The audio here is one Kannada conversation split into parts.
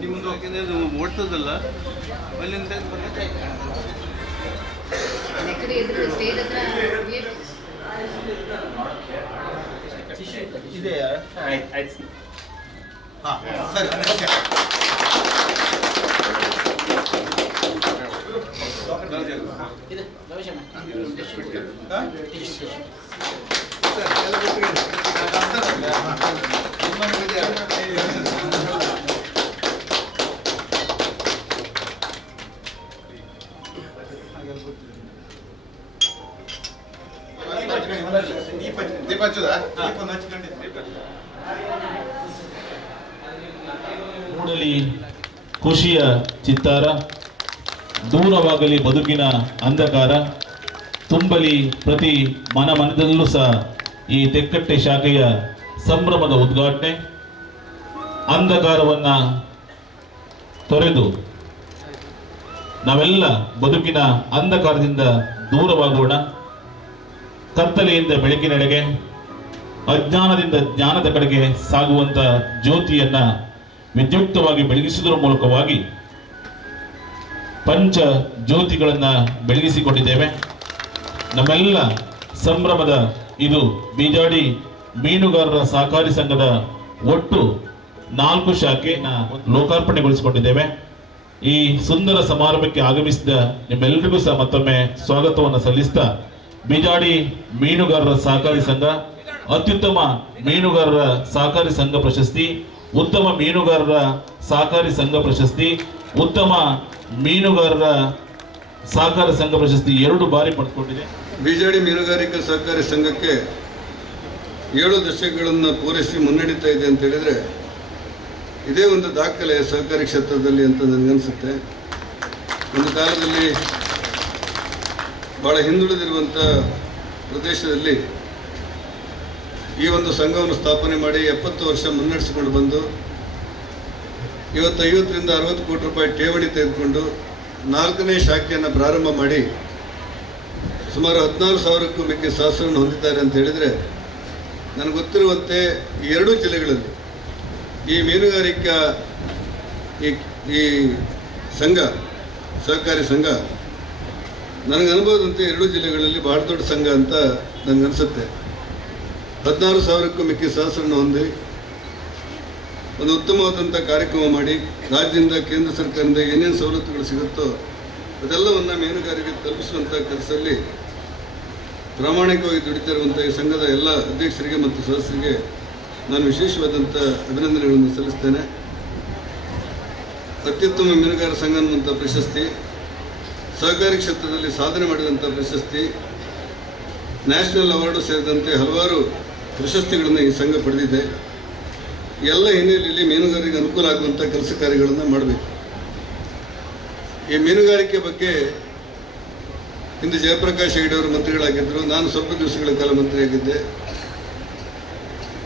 ನಿಮ್ದು ಹಾಕಿದ್ರೆ ಅದು ಓಡ್ತದಲ್ಲ? ಅಲ್ಲಿಂದ ತೆಗ್ದು ಇದೆ ನೆಕ್ಸ್ಟ್ ಎದುರು ಸ್ಟೇಜ್ ಇದೆ wait. ಇದೆಯಾ? ಹಾಂ. ಸರಿ ಓಕೆ. ಸರ್ ಎಲ್ಲ ಖುಷಿಯ ಚಿತ್ತಾರ, ದೂರವಾಗಲಿ ಬದುಕಿನ ಅಂಧಕಾರ, ತುಂಬಲಿ ಪ್ರತಿ ಮನ ಮನದಲ್ಲೂ ಸಹ ಈ ತೆಕ್ಕಟ್ಟೆ ಶಾಖೆಯ ಸಂಭ್ರಮದ ಉದ್ಘಾಟನೆ, ಅಂಧಕಾರವನ್ನು ತೊರೆದು ನಾವೆಲ್ಲ ಬದುಕಿನ ಅಂಧಕಾರದಿಂದ ದೂರವಾಗೋಣ. ಕತ್ತಲೆಯಿಂದ ಬೆಳಕಿನೆಡೆಗೆ, ಅಜ್ಞಾನದಿಂದ ಜ್ಞಾನದ ಕಡೆಗೆ ಸಾಗುವಂಥ ಜ್ಯೋತಿಯನ್ನ ವಿದ್ಯುಕ್ತವಾಗಿ ಬೆಳಗಿಸುವುದರ ಮೂಲಕವಾಗಿ ಪಂಚ ಜ್ಯೋತಿಗಳನ್ನ ಬೆಳಗಿಸಿಕೊಂಡಿದ್ದೇವೆ ನಮ್ಮೆಲ್ಲ ಸಂಭ್ರಮದ ಇದು ಬೀಜಾಡಿ ಮೀನುಗಾರರ ಸಹಕಾರಿ ಸಂಘದ ಒಟ್ಟು ನಾಲ್ಕು ಶಾಖೆನ ಲೋಕಾರ್ಪಣೆಗೊಳಿಸಿಕೊಂಡಿದ್ದೇವೆ ಈ ಸುಂದರ ಸಮಾರಂಭಕ್ಕೆ ಆಗಮಿಸಿದ ನಿಮ್ಮೆಲ್ಲರಿಗೂ ಸಹ ಮತ್ತೊಮ್ಮೆ ಸ್ವಾಗತವನ್ನು ಸಲ್ಲಿಸ್ತಾ ಬಿಜಾಡಿ ಮೀನುಗಾರರ ಸಹಕಾರಿ ಸಂಘ, ಅತ್ಯುತ್ತಮ ಮೀನುಗಾರರ ಸಹಕಾರಿ ಸಂಘ ಪ್ರಶಸ್ತಿ ಉತ್ತಮ ಮೀನುಗಾರರ ಸಹಕಾರಿ ಸಂಘ ಪ್ರಶಸ್ತಿ, ಉತ್ತಮ ಮೀನುಗಾರರ ಸಹಕಾರ ಸಂಘ ಪ್ರಶಸ್ತಿ ಎರಡು ಬಾರಿ ಪಡೆದುಕೊಂಡಿದೆ ಬಿಜೆಡಿ ಮೀನುಗಾರಿಕಾ ಸಹಕಾರಿ ಸಂಘಕ್ಕೆ ಏಳು ದಶಕಗಳನ್ನು ಪೂರೈಸಿ ಮುನ್ನಡೀತಾ ಇದೆ ಅಂತ ಹೇಳಿದರೆ ಇದೇ ಒಂದು ದಾಖಲೆ ಸಹಕಾರಿ ಕ್ಷೇತ್ರದಲ್ಲಿ ಅಂತ ನನಗನ್ಸುತ್ತೆ. ಒಂದು ಕಾಲದಲ್ಲಿ ಭಾಳ ಹಿಂದುಳಿದಿರುವಂಥ ಪ್ರದೇಶದಲ್ಲಿ ಈ ಒಂದು ಸಂಘವನ್ನು ಸ್ಥಾಪನೆ ಮಾಡಿ ಎಪ್ಪತ್ತು ವರ್ಷ ಮುನ್ನಡೆಸಿಕೊಂಡು ಬಂದು ಇವತ್ತು ಐವತ್ತರಿಂದ ಅರವತ್ತು ಕೋಟಿ ರೂಪಾಯಿ ಠೇವಣಿ ತೆಗೆದುಕೊಂಡು ನಾಲ್ಕನೇ ಶಾಖೆಯನ್ನು ಪ್ರಾರಂಭ ಮಾಡಿ ಸುಮಾರು ಹದಿನಾರು ಸಾವಿರಕ್ಕೂ ಮಿಕ್ಕಿ ಸಹಸ್ರವನ್ನು ಹೊಂದಿದ್ದಾರೆ ಅಂತ ಹೇಳಿದರೆ ನನಗೆ ಗೊತ್ತಿರುವಂತೆ ಈ ಎರಡೂ ಜಿಲ್ಲೆಗಳಲ್ಲಿ ಈ ಮೀನುಗಾರಿಕಾ ಈ ಈ ಸಂಘ, ಸಹಕಾರಿ ಸಂಘ ನನಗೆ ಅನುಭವದಂತೆ ಎರಡೂ ಜಿಲ್ಲೆಗಳಲ್ಲಿ ಭಾಳ ದೊಡ್ಡ ಸಂಘ ಅಂತ ನನಗನ್ಸುತ್ತೆ ಹದಿನಾರು ಸಾವಿರಕ್ಕೂ ಮಿಕ್ಕಿ ಸಹಸ್ರನ್ನು ಹೊಂದಿ ಒಂದು ಉತ್ತಮವಾದಂಥ ಕಾರ್ಯಕ್ರಮ ಮಾಡಿ ರಾಜ್ಯದಿಂದ ಕೇಂದ್ರ ಸರ್ಕಾರದಿಂದ ಏನೇನು ಸವಲತ್ತುಗಳು ಸಿಗುತ್ತೋ ಅದೆಲ್ಲವನ್ನು ಮೀನುಗಾರಿಕೆ ತಲುಪಿಸುವಂಥ ಕೆಲಸದಲ್ಲಿ ಪ್ರಾಮಾಣಿಕವಾಗಿ ದುಡಿತಿರುವಂಥ ಈ ಸಂಘದ ಎಲ್ಲ ಅಧ್ಯಕ್ಷರಿಗೆ ಮತ್ತು ಸದಸ್ಯರಿಗೆ ನಾನು ವಿಶೇಷವಾದಂಥ ಅಭಿನಂದನೆಗಳನ್ನು ಸಲ್ಲಿಸ್ತೇನೆ. ಅತ್ಯುತ್ತಮ ಮೀನುಗಾರ ಸಂಘ ಅನ್ನುವಂಥ ಪ್ರಶಸ್ತಿ, ಸಹಕಾರಿ ಕ್ಷೇತ್ರದಲ್ಲಿ ಸಾಧನೆ ಮಾಡಿದಂಥ ಪ್ರಶಸ್ತಿ, ನ್ಯಾಷನಲ್ ಅವಾರ್ಡು ಸೇರಿದಂತೆ ಹಲವಾರು ಪ್ರಶಸ್ತಿಗಳನ್ನು ಈ ಸಂಘ ಪಡೆದಿದೆ. ಎಲ್ಲ ಹಿನ್ನೆಲೆಯಲ್ಲಿ ಮೀನುಗಾರಿಗೆ ಅನುಕೂಲ ಆಗುವಂಥ ಕೆಲಸ ಕಾರ್ಯಗಳನ್ನು ಮಾಡಬೇಕು. ಈ ಮೀನುಗಾರಿಕೆ ಬಗ್ಗೆ ಹಿಂದೆ ಜಯಪ್ರಕಾಶ್ ಹೆಗಡೆ ಅವರು ಮಂತ್ರಿಗಳಾಗಿದ್ದರು. ನಾನು ಸ್ವಲ್ಪ ದಿವಸಗಳ ಕಾಲ ಮಂತ್ರಿಯಾಗಿದ್ದೆ.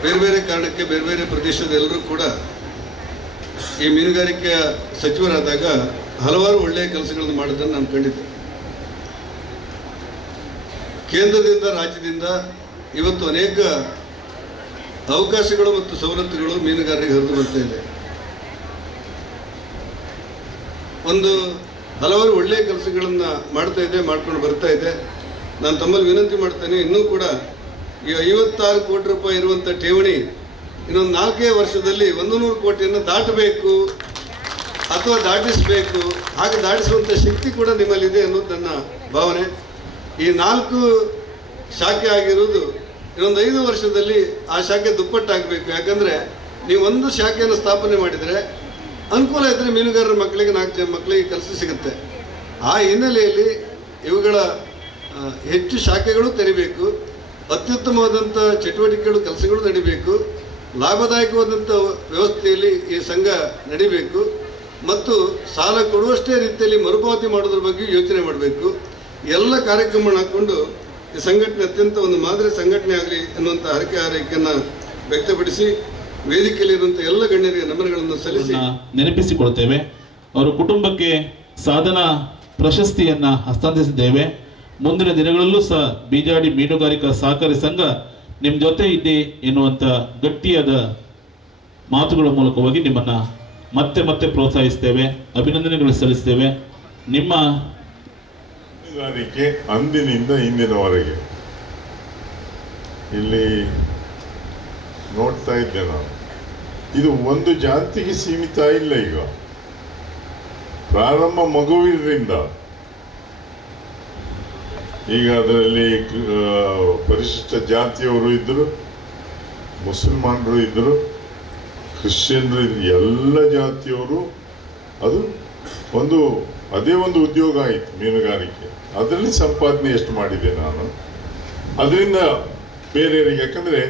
ಬೇರೆ ಬೇರೆ ಕಾರಣಕ್ಕೆ ಬೇರೆ ಬೇರೆ ಪ್ರದೇಶದ ಎಲ್ಲರೂ ಕೂಡ ಈ ಮೀನುಗಾರಿಕೆಯ ಸಚಿವರಾದಾಗ ಹಲವಾರು ಒಳ್ಳೆಯ ಕೆಲಸಗಳನ್ನು ಮಾಡಿದ್ದನ್ನು ನಾನು ಕಂಡಿದ್ದೆ. ಕೇಂದ್ರದಿಂದ, ರಾಜ್ಯದಿಂದ ಇವತ್ತು ಅನೇಕ ಅವಕಾಶಗಳು ಮತ್ತು ಸವಲತ್ತುಗಳು ಮೀನುಗಾರರಿಗೆ ಹರಿದು ಬರ್ತಾ ಇದೆ. ಒಂದು ಹಲವಾರು ಒಳ್ಳೆಯ ಕೆಲಸಗಳನ್ನು ಮಾಡ್ತಾ ಇದೆ, ಮಾಡ್ಕೊಂಡು ಬರ್ತಾ ಇದೆ. ನಾನು ತಮ್ಮಲ್ಲಿ ವಿನಂತಿ ಮಾಡ್ತೇನೆ, ಇನ್ನೂ ಕೂಡ ಈ ಐವತ್ತಾರು ಕೋಟಿ ರೂಪಾಯಿ ಇರುವಂಥ ಠೇವಣಿ ಇನ್ನೊಂದು ನಾಲ್ಕೇ ವರ್ಷದಲ್ಲಿ ಒಂದು ನೂರು ಕೋಟಿಯನ್ನು ದಾಟಬೇಕು ಅಥವಾ ದಾಟಿಸಬೇಕು. ಹಾಗೆ ದಾಟಿಸುವಂಥ ಶಕ್ತಿ ಕೂಡ ನಿಮ್ಮಲ್ಲಿದೆ ಅನ್ನೋದು ನನ್ನ ಭಾವನೆ. ಈ ನಾಲ್ಕು ಶಾಖೆ ಆಗಿರುವುದು ಇನ್ನೊಂದು ಐದು ವರ್ಷದಲ್ಲಿ ಆ ಶಾಖೆ ದುಪ್ಪಟ್ಟಾಗಬೇಕು. ಯಾಕಂದರೆ ನೀವು ಒಂದು ಶಾಖೆಯನ್ನು ಸ್ಥಾಪನೆ ಮಾಡಿದರೆ ಅನುಕೂಲ ಇದ್ದರೆ ಮೀನುಗಾರರ ಮಕ್ಕಳಿಗೆ, ನಾಲ್ಕು ಜನ ಮಕ್ಕಳಿಗೆ ಕೆಲಸ ಸಿಗುತ್ತೆ. ಆ ಹಿನ್ನೆಲೆಯಲ್ಲಿ ಇವುಗಳ ಹೆಚ್ಚು ಶಾಖೆಗಳು ತೆರಿಬೇಕು. ಅತ್ಯುತ್ತಮವಾದಂಥ ಚಟುವಟಿಕೆಗಳು, ಕೆಲಸಗಳು ನಡಿಬೇಕು. ಲಾಭದಾಯಕವಾದಂಥ ವ್ಯವಸ್ಥೆಯಲ್ಲಿ ಈ ಸಂಘ ನಡಿಬೇಕು. ಮತ್ತು ಸಾಲ ಕೊಡುವಷ್ಟೇ ರೀತಿಯಲ್ಲಿ ಮರುಪಾವತಿ ಮಾಡೋದ್ರ ಬಗ್ಗೆ ಯೋಚನೆ ಮಾಡಬೇಕು. ಎಲ್ಲ ಕಾರ್ಯಕ್ರಮವನ್ನು ಹಾಕ್ಕೊಂಡು ಈ ಸಂಘಟನೆ ಅತ್ಯಂತ ಒಂದು ಮಾದರಿ ಸಂಘಟನೆ ಆಗಲಿ ಅನ್ನುವಂಥ ಹರಕೆ ಹಾರೈಕೆಯನ್ನು ವ್ಯಕ್ತಪಡಿಸಿ ವೇದಿಕೆಯಲ್ಲಿರುವಂಥ ಎಲ್ಲ ಗಣ್ಯರಿಗೆ ನಮನಗಳನ್ನು ಸಲ್ಲಿಸಿ ನೆನಪಿಸಿಕೊಳ್ತೇವೆ. ಅವರ ಕುಟುಂಬಕ್ಕೆ ಸಾಧನ ಪ್ರಶಸ್ತಿಯನ್ನ ಹಸ್ತಾಂತರಿಸಿದ್ದೇವೆ. ಮುಂದಿನ ದಿನಗಳಲ್ಲೂ ಸಹ ಬೀಜಾಡಿ ಮೀನುಗಾರಿಕಾ ಸಹಕಾರಿ ಸಂಘ ನಿಮ್ಮ ಜೊತೆ ಇದೆ ಎನ್ನುವಂತ ಗಟ್ಟಿಯಾದ ಮಾತುಗಳ ಮೂಲಕವಾಗಿ ನಿಮ್ಮನ್ನ ಮತ್ತೆ ಮತ್ತೆ ಪ್ರೋತ್ಸಾಹಿಸ್ತೇವೆ. ಅಭಿನಂದನೆಗಳು ಸಲ್ಲಿಸ್ತೇವೆ. ನಿಮ್ಮ ಮೀನುಗಾರಿಕೆ ಅಂದಿನಿಂದ ಇಂದಿನವರೆಗೆ. ಇಲ್ಲಿ ನೋಡ್ತಾ ಇದ್ದೆ ನಾನು. ಇದು ಒಂದು ಜಾತಿಗೆ ಸೀಮಿತ ಇಲ್ಲ ಈಗ. ಪ್ರಾರಂಭ ಮಗುವಿನಿಂದ ಈಗ ಅದರಲ್ಲಿ ಪರಿಶಿಷ್ಟ ಜಾತಿಯವರು ಇದ್ದರು ಮುಸಲ್ಮಾನರು ಇದ್ದರು ಕ್ರಿಶ್ಚಿಯನ್ರು ಇದ್ರು, ಎಲ್ಲ ಜಾತಿಯವರು. ಅದು ಒಂದು ಅದೇ ಒಂದು ಉದ್ಯೋಗ ಆಯಿತು ಮೀನುಗಾರಿಕೆ. ಅದರಲ್ಲಿ ಸಂಪಾದನೆ ಎಷ್ಟು ಮಾಡಿದೆ ನಾನು? ಅದರಿಂದ ಬೇರೆಯವರಿಗೆ, ಯಾಕಂದ್ರೆ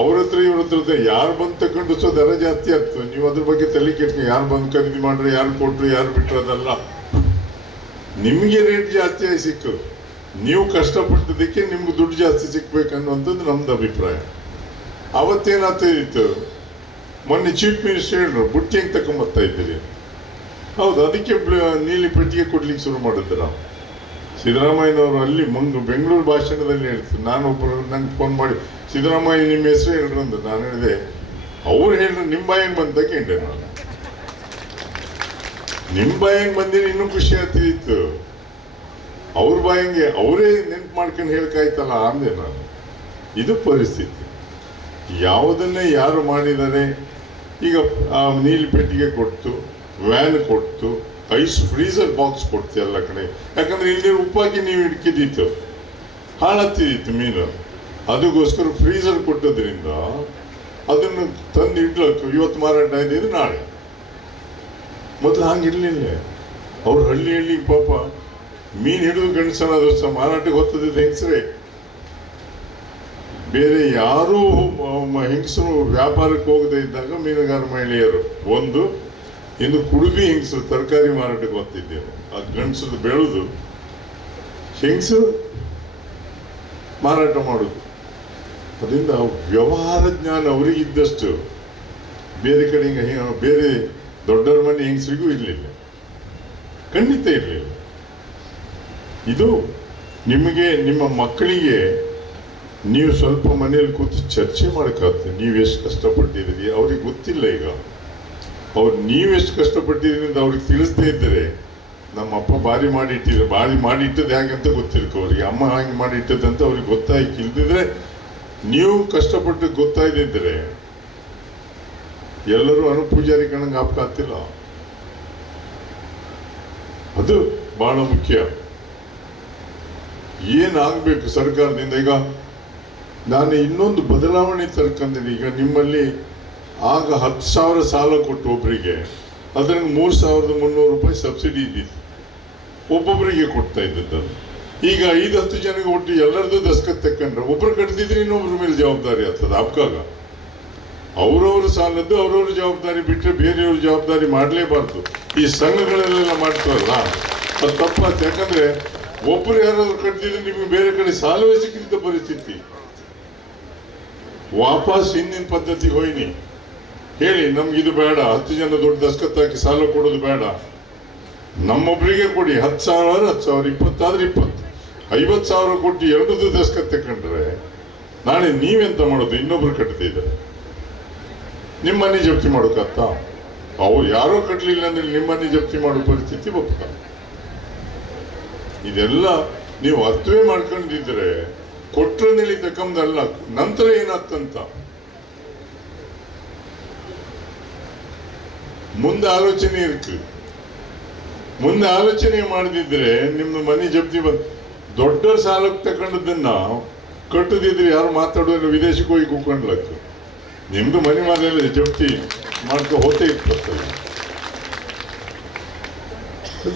ಅವ್ರ ಹತ್ರ ಇವ್ರ ಹತ್ರ ಯಾರು ಬಂದು ತಗೊಂಡು ಸೊ ದರ ಜಾಸ್ತಿ ಆಗ್ತದೆ. ನೀವು ಅದ್ರ ಬಗ್ಗೆ ತಲೆ ಕೆಟ್ಕೊಂಡು ಯಾರು ಬಂದು ಖರೀದಿ ಮಾಡ್ರೆ ಯಾರು ಕೊಟ್ಟರು ಯಾರು ಬಿಟ್ಟರು ಅದಲ್ಲ. ನಿಮಗೆ ರೇಟ್ ಜಾಸ್ತಿ ಆಗಿ ಸಿಕ್ಕದು. ನೀವು ಕಷ್ಟಪಟ್ಟದಕ್ಕೆ ನಿಮ್ಗೆ ದುಡ್ಡು ಜಾಸ್ತಿ ಸಿಕ್ಬೇಕನ್ನುವಂಥದ್ದು ನಮ್ದು ಅಭಿಪ್ರಾಯ. ಅವತ್ತೇನಾಗ್ತಿತ್ತು ಮೊನ್ನೆ ಚೀಫ್ ಮಿನಿಸ್ಟರ್ ಹೇಳಿದ್ರು, ಬುಟ್ಟಿ ಹೆಂಗೆ ತಗೊಂಬರ್ತಾ ಇದ್ದೀರಿ ಹೌದು, ಅದಕ್ಕೆ ನೀಲಿ ಪೆಟ್ಟಿಗೆ ಕೊಡ್ಲಿಕ್ಕೆ ಶುರು ಮಾಡಿದ್ದು ನಾವು. ಸಿದ್ದರಾಮಯ್ಯನವರು ಅಲ್ಲಿ ಮಂಗ್, ಬೆಂಗಳೂರು ಭಾಷಣದಲ್ಲಿ ಹೇಳ್ತಾರೆ ನಾನು ಒಬ್ಬರು ನಂಗೆ ಫೋನ್ ಮಾಡಿ, ಸಿದ್ದರಾಮಯ್ಯ, ನಿಮ್ಮ ಹೆಸರು ಹೇಳ್ರು ಅಂತ ನಾನು ಹೇಳಿದೆ. ಅವ್ರು ಹೇಳ್ರು, ನಿಮ್ಮ ಬಾಯಿಗೆ ಬಂದ ಹೇಳಿದೆ ನಾನು. ನಿಮ್ಮ ಬಾಯಿಗೆ ಬಂದಿರಿ ಇನ್ನೂ ಖುಷಿ ಆಗ್ತಿತ್ತು ಅವ್ರ ಬಾಯಿಗೆ ಅವರೇ ನೆನ್ಪು ಮಾಡ್ಕೊಂಡು ಹೇಳ್ಕಾಯ್ತಲ್ಲ ಅಂದೆ ನಾನು. ಇದು ಪರಿಸ್ಥಿತಿ. ಯಾವುದನ್ನೇ ಯಾರು ಮಾಡಿದರೆ ಈಗ ನೀಲಿ ಪೆಟ್ಟಿಗೆ ಕೊಡ್ತು ವ್ಯಾನ್ ಕೊಟ್ಟು ಐಸ್ ಫ್ರೀಸರ್ ಬಾಕ್ಸ್ ಕೊಡ್ತೀವಿ ಎಲ್ಲ ಕಡೆ. ಯಾಕಂದ್ರೆ ಇಲ್ಲಿ ಉಪ್ಪಾಕಿ ನೀವು ಹಿಡ್ಕಿದ್ದಿತ್ತು ಹಾಳಾಗ್ತಿದ್ದಿತ್ತು ಮೀನು. ಅದಕ್ಕೋಸ್ಕರ ಫ್ರೀಸರ್ ಕೊಟ್ಟದ್ರಿಂದ ಅದನ್ನು ತಂದು ಇಡ್ಲಕ್ಕೆ ಇವತ್ತು ಮಾರಾಟ ಆಯ್ತಿದ್ದು ನಾಳೆ. ಮೊದಲು ಹಂಗಿರ್ಲಿಲ್ಲ. ಅವ್ರು ಹಳ್ಳಿ ಹಳ್ಳಿ ಪಾಪ ಮೀನು ಹಿಡಿದು ಗಂಡಸನಾದ್ರು ಸಹ ಮಾರಾಟಕ್ಕೆ ಹೊತ್ತದಿದ್ದ ಹೆಂಗಸ್ರೆ. ಬೇರೆ ಯಾರೂ ಹೆಂಗಸರು ವ್ಯಾಪಾರಕ್ಕೆ ಹೋಗದೇ ಇದ್ದಾಗ ಮೀನುಗಾರ ಮಹಿಳೆಯರು. ಒಂದು ಇನ್ನು ಕುಡುಬಿ ಹೆಂಗಸರು ತರಕಾರಿ ಮಾರಾಟಕ್ಕೆ ಹೋಗ್ತಿದ್ದೇವೆ ಆ ಗಂಡಸದು ಬೆಳೆದು ಹೆಂಗಸು ಮಾರಾಟ ಮಾಡುದು. ಅದರಿಂದ ವ್ಯವಹಾರ ಜ್ಞಾನ ಅವರಿಗಿದ್ದಷ್ಟು ಬೇರೆ ಕಡೆ ಹಿಂಗ ಬೇರೆ ದೊಡ್ಡವ್ರ ಮನೆ ಹೆಂಗಸರಿಗೂ ಇರಲಿಲ್ಲ. ಖಂಡಿತ ಇರಲಿಲ್ಲ. ಇದು ನಿಮಗೆ, ನಿಮ್ಮ ಮಕ್ಕಳಿಗೆ ನೀವು ಸ್ವಲ್ಪ ಮನೆಯಲ್ಲಿ ಕೂತು ಚರ್ಚೆ ಮಾಡೋಕ್ಕಾಗ್ತದೆ. ನೀವು ಎಷ್ಟು ಕಷ್ಟಪಟ್ಟಿದ್ದೀರಿ? ಅವ್ರಿಗೆ ಗೊತ್ತಿಲ್ಲ ಈಗ. ಅವ್ರು ನೀವೆಷ್ಟು ಕಷ್ಟಪಟ್ಟಿದ್ದೀರಿ ಅಂತ ಅವ್ರಿಗೆ ತಿಳಿಸ್ತೇ ಇದ್ದರೆ ನಮ್ಮ ಅಪ್ಪ ಭಾರಿ ಮಾಡಿಟ್ಟಿದ್ರು. ಭಾರಿ ಮಾಡಿಟ್ಟದ್ದು ಅಂತ ಗೊತ್ತಿರ್ಕೊ ಅವ್ರಿಗೆ. ಅಮ್ಮ ಹಾಗೆ ಅಂತ ಅವ್ರಿಗೆ ಗೊತ್ತಾಗಿ ಇಲ್ದಿದ್ರೆ ನೀವು ಕಷ್ಟಪಟ್ಟು ಗೊತ್ತಾಯ್ದಿದ್ರೆ ಎಲ್ಲರೂ ಅನು ಪೂಜಾರಿ ಕಣಂಗೆ ಆಗ್ತಿಲ್ಲ. ಅದು ಬಹಳ ಮುಖ್ಯ. ಏನಾಗಬೇಕು ಸರ್ಕಾರದಿಂದ? ಈಗ ನಾನು ಇನ್ನೊಂದು ಬದಲಾವಣೆ ತರ್ಕಂದಿನಿ ಈಗ ನಿಮ್ಮಲ್ಲಿ ಆಗ ಹತ್ತು ಸಾವಿರ ಸಾಲ ಕೊಟ್ಟು ಒಬ್ಬರಿಗೆ ಅದ್ರಲ್ಲಿ ಮೂರು ಸಾವಿರದ ಮುನ್ನೂರು ರೂಪಾಯಿ ಸಬ್ಸಿಡಿ ಇದ್ದಿತ್ತು. ಒಬ್ಬೊಬ್ಬರಿಗೆ ಕೊಡ್ತಾ ಇದ್ದದ್ದು ಈಗ ಐದು, ಹತ್ತು ಜನಕ್ಕೆ ಒಟ್ಟು ಎಲ್ಲರದ್ದು ದಸ್ಕತ್ ತಕ್ಕಂಡ್ರೆ ಒಬ್ಬರು ಕಟ್ಟಿದ್ರೆ ಇನ್ನೊಬ್ಬರ ಮೇಲೆ ಜವಾಬ್ದಾರಿ ಆಗ್ತದೆ ಅಪ್ಕಾಗ ಅವ್ರವ್ರ ಸಾಲದ್ದು ಅವ್ರವ್ರ ಜವಾಬ್ದಾರಿ ಬಿಟ್ಟರೆ ಬೇರೆಯವ್ರ ಜವಾಬ್ದಾರಿ ಮಾಡಲೇಬಾರ್ದು. ಈ ಸಂಘಗಳಲ್ಲೆಲ್ಲ ಮಾಡ್ತಾರಲ್ಲ, ಅದು ತಪ್ಪಾಯ್ತು. ಯಾಕಂದ್ರೆ ಒಬ್ಬರು ಯಾರಾದರೂ ಕಟ್ಟಿದ್ರೆ ನಿಮಗೆ ಬೇರೆ ಕಡೆ ಸಾಲವೇ ಸಿಕ್ಕಿದ್ದ ಪರಿಸ್ಥಿತಿ. ವಾಪಸ್ ಹಿಂದಿನ ಪದ್ಧತಿಗೆ ಹೋಯ್ನಿ. ಹೇಳಿ, ನಮ್ಗೆ ಇದು ಬೇಡ. ಹತ್ತು ಜನ ದೊಡ್ಡ ದಸ್ಕತ್ ಹಾಕಿ ಸಾಲ ಕೊಡೋದು ಬೇಡ. ನಮ್ಮೊಬ್ಬರಿಗೆ ಕೊಡಿ. ಹತ್ತು ಸಾವಿರ ಹತ್ತು ಸಾವಿರ ಇಪ್ಪತ್ತಾದ್ರೆ ಇಪ್ಪತ್ತು. ಐವತ್ತು ಸಾವಿರ ಕೊಟ್ಟು ಎರಡದು ದಸ್ಕತ್ ತಕೊಂಡ್ರೆ ನಾಳೆ ನೀವೆಂತ ಮಾಡೋದು? ಇನ್ನೊಬ್ರು ಕಟ್ತಿದ್ದಾರೆ. ನಿಮ್ಮ ಮನೆ ಜಪ್ತಿ ಮಾಡೋಕತ್ತ ಅವ್ರು ಯಾರೋ ಕಟ್ಟಲಿಲ್ಲ ಅಂದ್ರೆ ನಿಮ್ಮ ಮನೆ ಜಪ್ತಿ ಮಾಡೋ ಪರಿಸ್ಥಿತಿ ಬರ್ತಾ ಇದೆಲ್ಲ ನೀವು ಅರ್ಥವೇ ಮಾಡ್ಕೊಂಡಿದ್ರೆ ಕೊಟ್ರ ನಿಲ್ಲಿ ತಕ್ಕಂದಲ್ಲ ನಂತರ ಏನಾಗ್ತಂತ? ಮುಂದೆ ಆಲೋಚನೆ ಇರ್ತೀವಿ ಮುಂದೆ ಆಲೋಚನೆ ಮಾಡದಿದ್ರೆ ನಿಮ್ದು ಮನೆ ಜಪ್ತಿ ಬಂದು ದೊಡ್ಡ ಸಾಲಕ್ಕೆ ತಗೊಂಡದನ್ನ ಕಟ್ಟದಿದ್ರೆ ಯಾರು ಮಾತಾಡೋದ್ರೆ ವಿದೇಶಕ್ಕೆ ಹೋಗಿ ಕೂಕೊಂಡ್ಲಕ್ಕ ನಿಮ್ದು ಮನೆ ಮಾಲೆಲ್ಲ ಜಪ್ತಿ ಮಾಡ್ಕೊ ಹೋತೇ ಇತ್ತು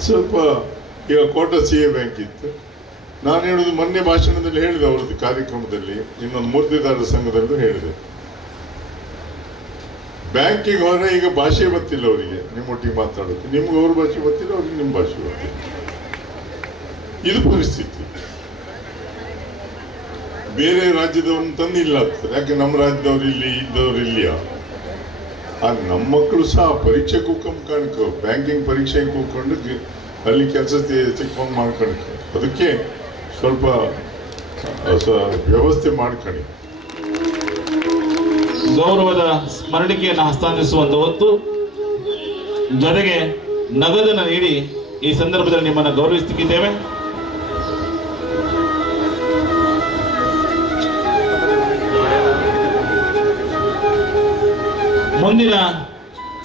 ಸ್ವಲ್ಪ ಈಗ ಕೋಟ ಸಿ ಎ ಬ್ಯಾಂಕ್ ಇತ್ತು. ನಾನು ಹೇಳೋದು ಮೊನ್ನೆ ಭಾಷಣದಲ್ಲಿ ಹೇಳಿದೆ, ಅವ್ರದ್ದು ಕಾರ್ಯಕ್ರಮದಲ್ಲಿ, ಇನ್ನೊಂದು ಮೂರ್ತಿದಾರರ ಸಂಘದಲ್ಲೂ ಹೇಳಿದೆ. ಬ್ಯಾಂಕಿಗೆ ಹೋದ್ರೆ ಈಗ ಭಾಷೆ ಗೊತ್ತಿಲ್ಲ ಅವರಿಗೆ. ನಿಮ್ಮೊಟ್ಟಿಗೆ ಮಾತಾಡೋದು ನಿಮ್ಗೆ ಅವ್ರ ಭಾಷೆ ಗೊತ್ತಿಲ್ಲ, ಅವ್ರಿಗೆ ನಿಮ್ಮ ಭಾಷೆ ಗೊತ್ತಿಲ್ಲ. ಇದು ಪರಿಸ್ಥಿತಿ. ಬೇರೆ ರಾಜ್ಯದವ್ರನ್ನ ತಂದು ಇಲ್ಲ ಆಗ್ತದೆ. ಯಾಕೆ ನಮ್ಮ ರಾಜ್ಯದವ್ರು ಇಲ್ಲಿ ಇದ್ದವ್ರು ಇಲ್ಲಿಯ? ಆ ನಮ್ಮ ಮಕ್ಕಳು ಸಹ ಪರೀಕ್ಷೆ ಕೂತ್ಕೊಂಡು ಕಾಣ್ಕೋ ಬ್ಯಾಂಕಿಂಗ್ ಪರೀಕ್ಷೆ ಕೂಕೊಂಡು ಅಲ್ಲಿ ಕೆಲಸ ಚಿಕ್ಕವಂಗ್ ಮಾಡ್ಕೊಂಡು ಅದಕ್ಕೆ ಸ್ವಲ್ಪ ವ್ಯವಸ್ಥೆ ಮಾಡ್ಕೊಳ್ಳಿ ಗೌರವದ ಸ್ಮರಣಿಕೆಯನ್ನು ಹಸ್ತಾಂತರಿಸುವಂತ ಹೊತ್ತು ಜೊತೆಗೆ ನಗದನ್ನು ನೀಡಿ ಈ ಸಂದರ್ಭದಲ್ಲಿ ನಿಮ್ಮನ್ನು ಗೌರವಿಸುತ್ತಿದ್ದೇವೆ ಮುಂದಿನ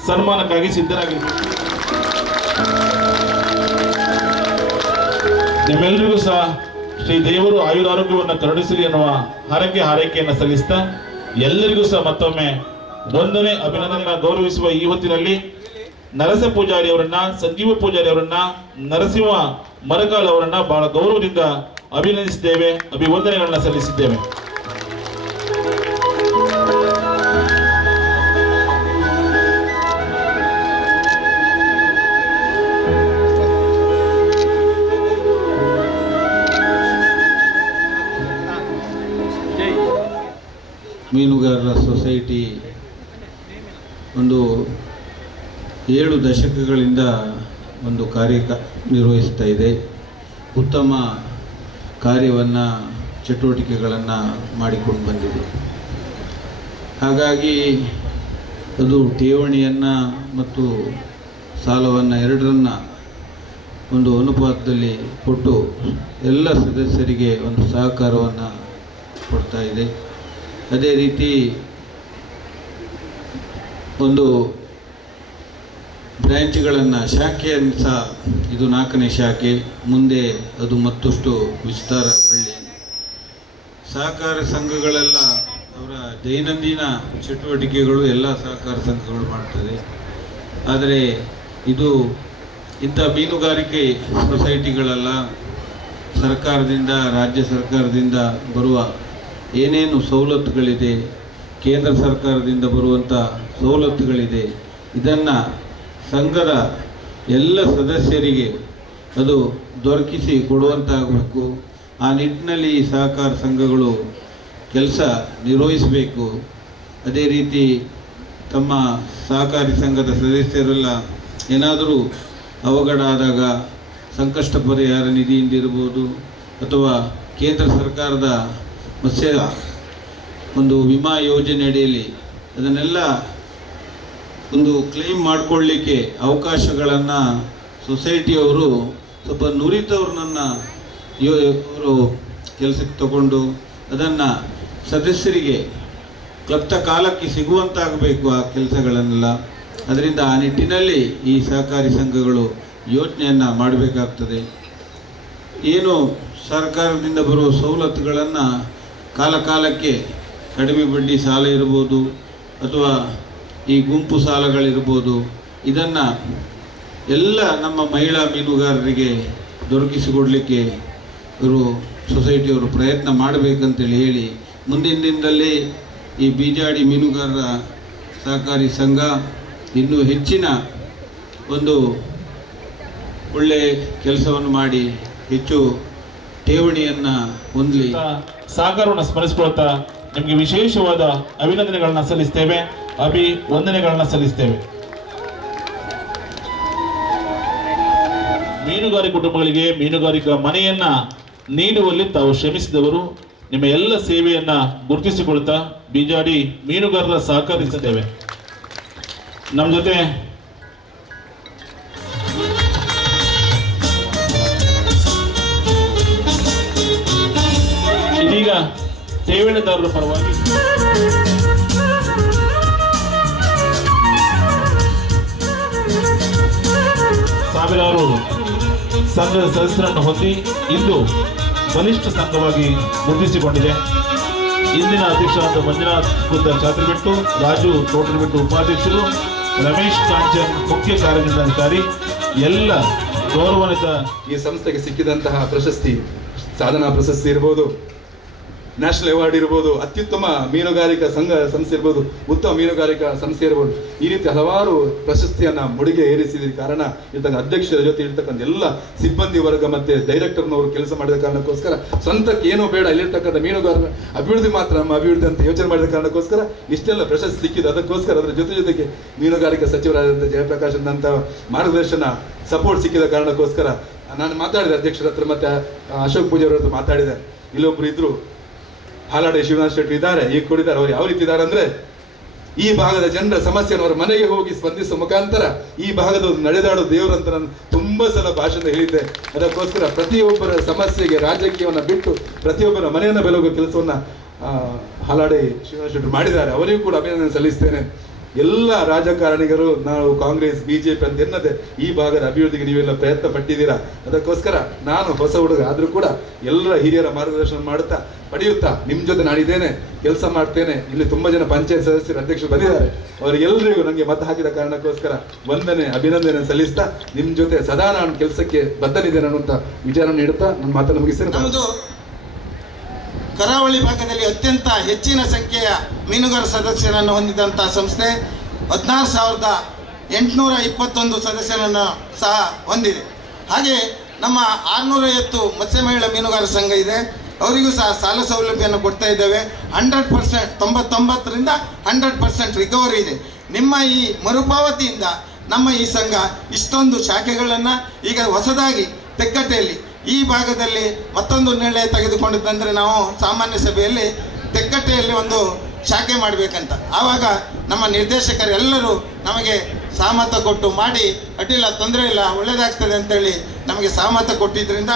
ಸನ್ಮಾನಕ್ಕಾಗಿ ಸಿದ್ಧರಾಗಿ ನಿಮ್ಮೆಲ್ಲರಿಗೂ ಸಹ ಶ್ರೀ ದೇವರು ಆಯುರಾರೋಗ್ಯವನ್ನು ಕರುಣಿಸಲಿ ಎನ್ನುವ ಹರಕೆ ಹಾರೈಕೆಯನ್ನು ಸಲ್ಲಿಸ್ತಾ ಎಲ್ಲರಿಗೂ ಸಹ ಮತ್ತೊಮ್ಮೆ ಒಂದನೇ ಅಭಿನಂದನೆ ಗೌರವಿಸುವ ಈ ಹೊತ್ತಿನಲ್ಲಿ ನರಸ ಪೂಜಾರಿ ಅವರನ್ನ, ಸಂಜೀವ ಪೂಜಾರಿ ಅವರನ್ನ, ನರಸಿಂಹ ಮರಕಾಲ್ ಅವರನ್ನ ಬಹಳ ಗೌರವದಿಂದ ಅಭಿನಂದಿಸಿದ್ದೇವೆ, ಅಭಿವಂದನೆಗಳನ್ನ ಸಲ್ಲಿಸಿದ್ದೇವೆ. ಏಳು ದಶಕಗಳಿಂದ ಒಂದು ಕಾರ್ಯ ನಿರ್ವಹಿಸ್ತಾ ಇದೆ. ಉತ್ತಮ ಕಾರ್ಯವನ್ನು, ಚಟುವಟಿಕೆಗಳನ್ನು ಮಾಡಿಕೊಂಡು ಬಂದಿದೆ. ಹಾಗಾಗಿ ಅದು ಠೇವಣಿಯನ್ನು ಮತ್ತು ಸಾಲವನ್ನು ಎರಡರನ್ನು ಒಂದು ಅನುಪಾತದಲ್ಲಿ ಕೊಟ್ಟು ಎಲ್ಲ ಸದಸ್ಯರಿಗೆ ಒಂದು ಸಹಕಾರವನ್ನು ಕೊಡ್ತಾ ಇದೆ. ಅದೇ ರೀತಿ ಒಂದು ಬ್ರ್ಯಾಂಚ್ಗಳನ್ನು ಶಾಖೆಯನ್ನು ಸಹ ಇದು ನಾಲ್ಕನೇ ಶಾಖೆ, ಮುಂದೆ ಅದು ಮತ್ತಷ್ಟು ವಿಸ್ತಾರಗೊಳ್ಳಿ. ಸಹಕಾರ ಸಂಘಗಳೆಲ್ಲ ಅವರ ದೈನಂದಿನ ಚಟುವಟಿಕೆಗಳು ಎಲ್ಲ ಸಹಕಾರ ಸಂಘಗಳು ಮಾಡ್ತದೆ. ಆದರೆ ಇದು ಇಂಥ ಮೀನುಗಾರಿಕೆ ಸೊಸೈಟಿಗಳೆಲ್ಲ, ಸರ್ಕಾರದಿಂದ, ರಾಜ್ಯ ಸರ್ಕಾರದಿಂದ ಬರುವ ಏನೇನು ಸವಲತ್ತುಗಳಿದೆ, ಕೇಂದ್ರ ಸರ್ಕಾರದಿಂದ ಬರುವಂಥ ಸವಲತ್ತುಗಳಿದೆ, ಇದನ್ನು ಸಂಘದ ಎಲ್ಲ ಸದಸ್ಯರಿಗೆ ಅದು ದೊರಕಿಸಿ ಕೊಡುವಂತಾಗಬೇಕು. ಆ ನಿಟ್ಟಿನಲ್ಲಿ ಈ ಸಹಕಾರ ಸಂಘಗಳು ಕೆಲಸ ನಿರ್ವಹಿಸಬೇಕು. ಅದೇ ರೀತಿ ತಮ್ಮ ಸಹಕಾರಿ ಸಂಘದ ಸದಸ್ಯರೆಲ್ಲ ಏನಾದರೂ ಅವಘಡ ಆದಾಗ ಸಂಕಷ್ಟ ಪರಿಹಾರ ನಿಧಿಯಿಂದ ಇರ್ಬೋದು ಅಥವಾ ಕೇಂದ್ರ ಸರ್ಕಾರದ ಮತ್ಸ್ಯ ಒಂದು ವಿಮಾ ಯೋಜನೆ ಅಡಿಯಲ್ಲಿ ಅದನ್ನೆಲ್ಲ ಒಂದು ಕ್ಲೇಮ್ ಮಾಡಿಕೊಳ್ಳಿಕ್ಕೆ ಅವಕಾಶಗಳನ್ನು ಸೊಸೈಟಿಯವರು ಸ್ವಲ್ಪ ನುರಿತವ್ರನ್ನ ಅವರು ಕೆಲಸಕ್ಕೆ ತಗೊಂಡು ಅದನ್ನು ಸದಸ್ಯರಿಗೆ ಕ್ಲಪ್ತ ಕಾಲಕ್ಕೆ ಸಿಗುವಂತಾಗಬೇಕು ಆ ಕೆಲಸಗಳನ್ನೆಲ್ಲ. ಅದರಿಂದ ಆ ನಿಟ್ಟಿನಲ್ಲಿ ಈ ಸಹಕಾರಿ ಸಂಘಗಳು ಯೋಚನೆಯನ್ನು ಮಾಡಬೇಕಾಗ್ತದೆ. ಏನು ಸರ್ಕಾರದಿಂದ ಬರುವ ಸವಲತ್ತುಗಳನ್ನು ಕಾಲ ಕಾಲಕ್ಕೆ ಕಡಿಮೆ ಬಡ್ಡಿ ಸಾಲ ಇರ್ಬೋದು ಅಥವಾ ಈ ಗುಂಪು ಸಾಲಗಳಿರ್ಬೋದು, ಇದನ್ನು ಎಲ್ಲ ನಮ್ಮ ಮಹಿಳಾ ಮೀನುಗಾರರಿಗೆ ದೊರಕಿಸಿಕೊಡಲಿಕ್ಕೆ ಇವರು ಸೊಸೈಟಿಯವರು ಪ್ರಯತ್ನ ಮಾಡಬೇಕಂತೇಳಿ ಹೇಳಿ, ಮುಂದಿನ ದಿನದಲ್ಲಿ ಈ ಬೀಜಾಡಿ ಮೀನುಗಾರರ ಸಹಕಾರಿ ಸಂಘ ಇನ್ನೂ ಹೆಚ್ಚಿನ ಒಂದು ಒಳ್ಳೆ ಕೆಲಸವನ್ನು ಮಾಡಿ ಹೆಚ್ಚು ಠೇವಣಿಯನ್ನು ಹೊಂದಲಿ. ಸಹಕಾರವನ್ನು ಸ್ಮರಿಸಿಕೊಳ್ತಾ ನಿಮಗೆ ವಿಶೇಷವಾದ ಅಭಿನಂದನೆಗಳನ್ನು ಸಲ್ಲಿಸ್ತೇವೆ. ಅಭಿ ವಂದನೆಗಳನ್ನು ಸಲ್ಲಿಸ್ತೇವೆ. ಮೀನುಗಾರಿಕೆ ಕುಟುಂಬಗಳಿಗೆ ಮೀನುಗಾರಿಕಾ ಮನೆಯನ್ನ ನೀಡುವಲ್ಲಿ ತಾವು ಶ್ರಮಿಸಿದವರು, ನಿಮ್ಮ ಎಲ್ಲ ಸೇವೆಯನ್ನ ಗುರುತಿಸಿಕೊಳ್ತಾ ಬೀಜಾಡಿ ಮೀನುಗಾರರ ಸಹಕರಿಸಿದ್ದೇವೆ. ನಮ್ಮ ಜೊತೆ ಇದೀಗ ಠೇವಣಿದಾರರ ಪರವಾಗಿ ಸಂಘದ ಸದಸ್ಯರನ್ನು ಹೊಂದಿ ಇಂದು ಬಲಿಷ್ಠ ಸಂಘವಾಗಿ ಗುರುತಿಸಿಕೊಂಡಿದೆ ಇಂದಿನ ಅಧ್ಯಕ್ಷರಾದ ಮಂಜುನಾಥ್ ಕುದ್ದ ಚಾತ್ರಿಬಿಟ್ಟು, ರಾಜು ತೋಟರಬಿಟ್ಟು ಉಪಾಧ್ಯಕ್ಷರು, ರಮೇಶ್ ಕಾಂಚನ್ ಮುಖ್ಯ ಕಾರ್ಯನಿರ್ವಹಣಾಧಿಕಾರಿ, ಎಲ್ಲ ಗೌರವಾನ್ವಿತ ಈ ಸಂಸ್ಥೆಗೆ ಸಿಕ್ಕಿದಂತಹ ಪ್ರಶಸ್ತಿ, ಸಾಧನಾ ಪ್ರಶಸ್ತಿ ಇರ್ಬೋದು. ನ್ಯಾಷನಲ್ ಅವಾರ್ಡ್ ಇರ್ಬೋದು, ಅತ್ಯುತ್ತಮ ಮೀನುಗಾರಿಕಾ ಸಂಘ ಸಂಸ್ಥೆ ಇರ್ಬೋದು, ಉತ್ತಮ ಮೀನುಗಾರಿಕಾ ಸಂಸ್ಥೆ ಇರ್ಬೋದು. ಈ ರೀತಿ ಹಲವಾರು ಪ್ರಶಸ್ತಿಯನ್ನ ಮುಡಿಗೆ ಏರಿಸಿದ ಕಾರಣ ಇರ್ತಕ್ಕಂಥ ಅಧ್ಯಕ್ಷರ ಜೊತೆ ಇರ್ತಕ್ಕಂಥ ಎಲ್ಲ ಸಿಬ್ಬಂದಿ ವರ್ಗ ಮತ್ತೆ ಡೈರೆಕ್ಟರ್ನವರು ಕೆಲಸ ಮಾಡಿದ ಕಾರಣಕ್ಕೋಸ್ಕರ ಸ್ವಂತಕ್ಕೆ ಏನೋ ಬೇಡ, ಇಲ್ಲಿರ್ತಕ್ಕಂಥ ಮೀನುಗಾರರ ಅಭಿವೃದ್ಧಿ ಮಾತ್ರ ನಮ್ಮ ಅಭಿವೃದ್ಧಿ ಅಂತ ಯೋಚನೆ ಮಾಡಿದ ಕಾರಣಕ್ಕೋಸ್ಕರ ಇಷ್ಟೆಲ್ಲ ಪ್ರಶಸ್ತಿ ಸಿಕ್ಕಿದೆ ಅದಕ್ಕೋಸ್ಕರ ಅದರ ಜೊತೆ ಜೊತೆಗೆ ಮೀನುಗಾರಿಕಾ ಸಚಿವರಾದಂಥ ಜಯಪ್ರಕಾಶ್ ಅಂತ ಮಾರ್ಗದರ್ಶನ ಸಪೋರ್ಟ್ ಸಿಕ್ಕಿದ ಕಾರಣಕ್ಕೋಸ್ಕರ ನಾನು ಮಾತಾಡಿದೆ ಅಧ್ಯಕ್ಷರ ಹತ್ರ ಮತ್ತೆ ಅಶೋಕ್ ಪೂಜಾರಿ ಹತ್ರ ಮಾತಾಡಿದೆ. ಇಲ್ಲೊಬ್ರು ಇದ್ರು. ಹಾಲಾಡೆ ಶಿವನಾಥ ಶೆಟ್ಟಿ ಇದ್ದಾರೆ ಈಗ ಕೊಡಿದ್ದಾರೆ, ಅವ್ರು ಯಾವ ರೀತಿ ಇದ್ದಾರೆ ಅಂದ್ರೆ, ಈ ಭಾಗದ ಜನರ ಸಮಸ್ಯೆಯನ್ನು ಅವರ ಮನೆಗೆ ಹೋಗಿ ಸ್ಪಂದಿಸುವ ಮುಖಾಂತರ ಈ ಭಾಗದ ಒಂದು ನಡೆದಾಡೋ ದೇವರಂತ ನಾನು ತುಂಬಾ ಸಲ ಭಾಷಣ ಹೇಳಿದ್ದೆ. ಅದಕ್ಕೋಸ್ಕರ ಪ್ರತಿಯೊಬ್ಬರ ಸಮಸ್ಯೆಗೆ ರಾಜಕೀಯವನ್ನು ಬಿಟ್ಟು ಪ್ರತಿಯೊಬ್ಬರ ಮನೆಯನ್ನ ಬೆಳಗುವ ಕೆಲಸವನ್ನ ಹಾಲಾಡಿ ಶಿವನಾಥ ಶೆಟ್ಟರು ಮಾಡಿದ್ದಾರೆ. ಅವರಿಗೂ ಕೂಡ ಅಭಿನಂದನೆ ಸಲ್ಲಿಸ್ತೇನೆ. ಎಲ್ಲ ರಾಜಕಾರಣಿಗರು, ನಾವು ಕಾಂಗ್ರೆಸ್, ಬಿಜೆಪಿ ಅಂತ ಎನ್ನದೆ ಈ ಭಾಗದ ಅಭಿವೃದ್ಧಿಗೆ ನೀವೆಲ್ಲ ಪ್ರಯತ್ನ ಪಟ್ಟಿದ್ದೀರಾ? ಅದಕ್ಕೋಸ್ಕರ ನಾನು ಹೊಸ ಹುಡುಗ ಆದರೂ ಕೂಡ ಎಲ್ಲರ ಹಿರಿಯರ ಮಾರ್ಗದರ್ಶನ ಮಾಡುತ್ತಾ, ಪಡೆಯುತ್ತಾ ನಿಮ್ಮ ಜೊತೆ ನಾನಿದ್ದೇನೆ, ಕೆಲಸ ಮಾಡ್ತೇನೆ. ಇಲ್ಲಿ ತುಂಬಾ ಜನ ಪಂಚಾಯತ್ ಸದಸ್ಯರು, ಅಧ್ಯಕ್ಷರು ಬಂದಿದ್ದಾರೆ. ಅವರಿಗೆಲ್ಲರಿಗೂ ನನಗೆ ಮತ ಹಾಕಿದ ಕಾರಣಕ್ಕೋಸ್ಕರ ವಂದನೆ, ಅಭಿನಂದನೆ ಸಲ್ಲಿಸ್ತಾ ನಿಮ್ಮ ಜೊತೆ ಸದಾ ನಾನು ಕೆಲಸಕ್ಕೆ ಬದ್ಧನಿದ್ದೇನೆ ಅನ್ನುವಂಥ ವಿಚಾರ ನೀಡುತ್ತಾ, ನನ್ನ ಮಾತನ್ನು ಮುಗಿಸ್ತೇನೆ. ಕರಾವಳಿ ಭಾಗದಲ್ಲಿ ಅತ್ಯಂತ ಹೆಚ್ಚಿನ ಸಂಖ್ಯೆಯ ಮೀನುಗಾರ ಸದಸ್ಯರನ್ನು ಹೊಂದಿದಂಥ ಸಂಸ್ಥೆ ಹದಿನಾರು ಸಾವಿರದ ಎಂಟುನೂರ ಇಪ್ಪತ್ತೊಂದು ಸದಸ್ಯರನ್ನು ಸಹ ಹೊಂದಿದೆ. ಹಾಗೆ ನಮ್ಮ ಆರುನೂರ ಐವತ್ತು ಮತ್ಸ್ಯ ಮಹಿಳಾ ಮೀನುಗಾರ ಸಂಘ ಇದೆ. ಅವರಿಗೂ ಸಹ ಸಾಲ ಸೌಲಭ್ಯವನ್ನು ಕೊಡ್ತಾ ಇದ್ದೇವೆ. ಹಂಡ್ರೆಡ್ ಪರ್ಸೆಂಟ್, ತೊಂಬತ್ತೊಂಬತ್ತರಿಂದ ಹಂಡ್ರೆಡ್ ಪರ್ಸೆಂಟ್ ರಿಕವರಿ ಇದೆ. ನಿಮ್ಮ ಈ ಮರುಪಾವತಿಯಿಂದ ನಮ್ಮ ಈ ಸಂಘ ಇಷ್ಟೊಂದು ಶಾಖೆಗಳನ್ನು ಈಗ ಹೊಸದಾಗಿ ತೆಕ್ಕಟ್ಟೆಯಲ್ಲಿ ಈ ಭಾಗದಲ್ಲಿ ಮತ್ತೊಂದು ನಿರ್ಣಯ ತೆಗೆದುಕೊಂಡಿದ್ದಂದ್ರೆ ನಾವು ಸಾಮಾನ್ಯ ಸಭೆಯಲ್ಲಿ ತೆಕ್ಕಟ್ಟೆಯಲ್ಲಿ ಒಂದು ಶಾಖೆ ಮಾಡಬೇಕಂತ. ಆವಾಗ ನಮ್ಮ ನಿರ್ದೇಶಕರೆಲ್ಲರೂ ನಮಗೆ ಸಹಮತ ಕೊಟ್ಟು ಮಾಡಿ ಅಡ್ಡಿಲ್ಲ ತೊಂದರೆ ಇಲ್ಲ, ಒಳ್ಳೇದಾಗ್ತದೆ ಅಂತೇಳಿ ನಮಗೆ ಸಹಮತ ಕೊಟ್ಟಿದ್ದರಿಂದ